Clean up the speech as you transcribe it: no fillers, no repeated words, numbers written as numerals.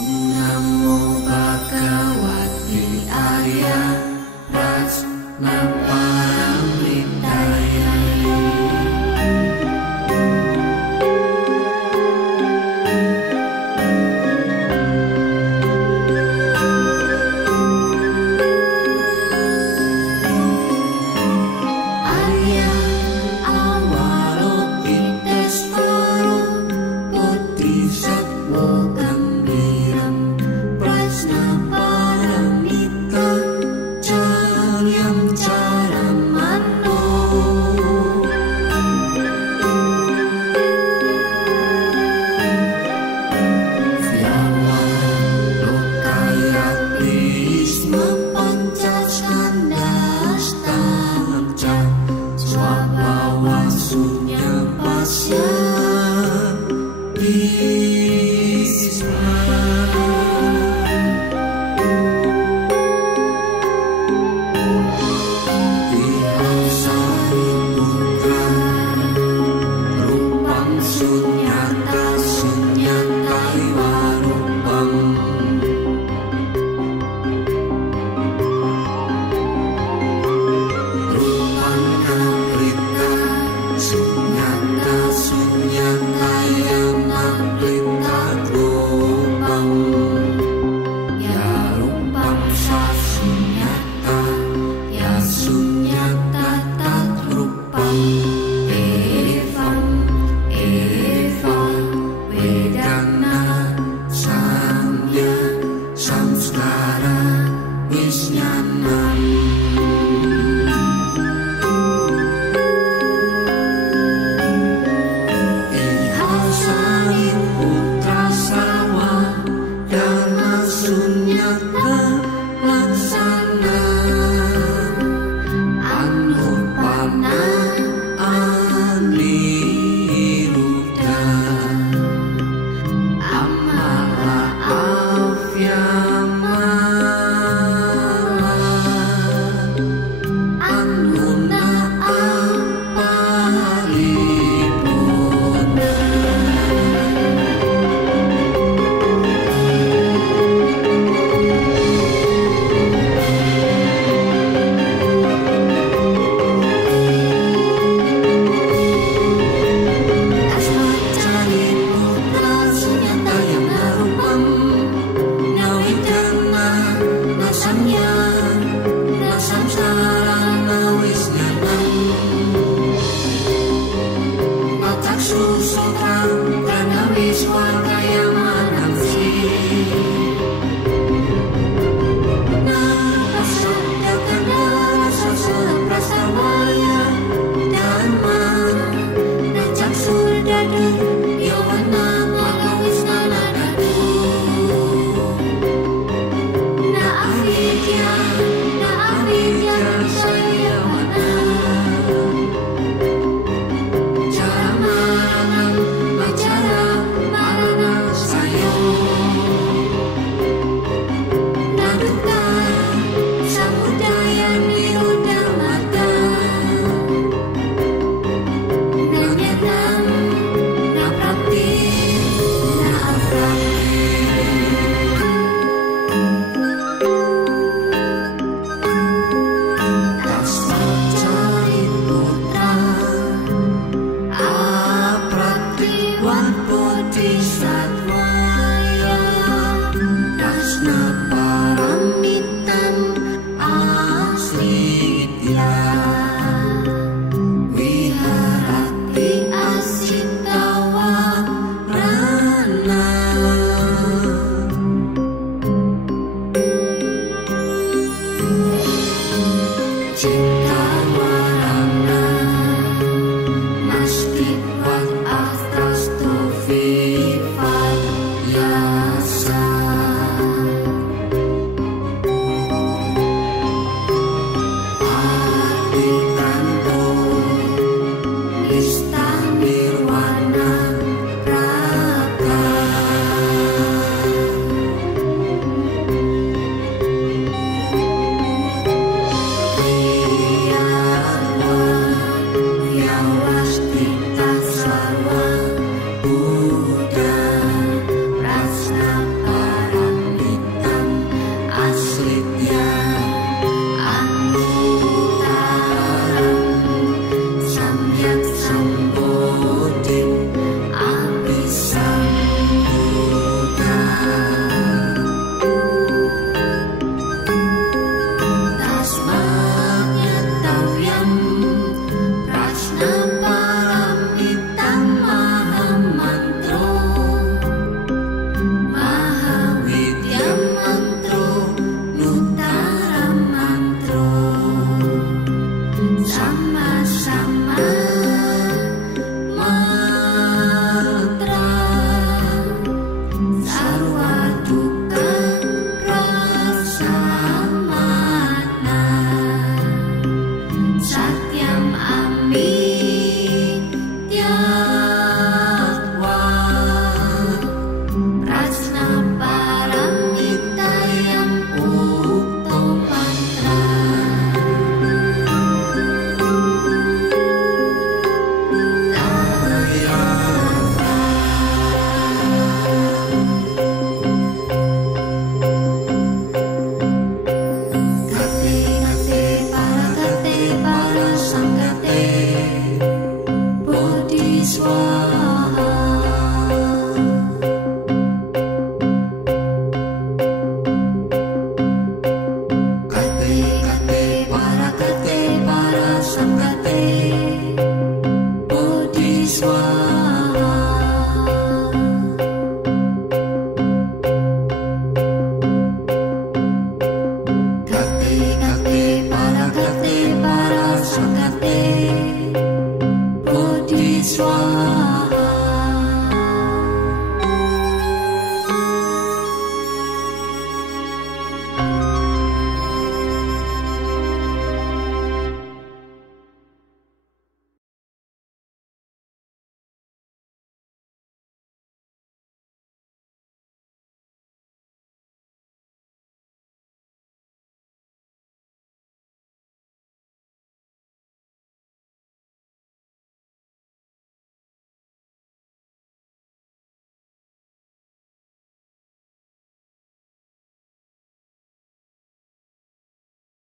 Namo Bhagavate Arya Prajnaparamrittaya. Arya Avalokitesvara Bodhisattva Gambiram Prajnaparamita Caryam Caramano. Vyawalokayati isma pancaskandastamca swabhawasunya pasya isma. Dihasari putra rupam sunyata sunyata iwa rupam. Rupam kaprita sunyata sunyata yana prita rupam. Ya rupam sa sunyata ya sunyata tat rupam. Evam eva vedana samya samskara visnyanam. Ihasari putra sarwa dharma sunyata laksana. Anupana aniruddha amala avyama. Anuna aparipurna. Asmacari putra sunyata yang narupam. Nawidana nasamya nasamsara nawisnyanam. Ataksu sutram pranawiswakaya manamsi. Napasodakana sasura prasawaya dharma. Nacaksur dadu yawana magawisnana dadu. Na avidya sayawana. Caramaranam Allah.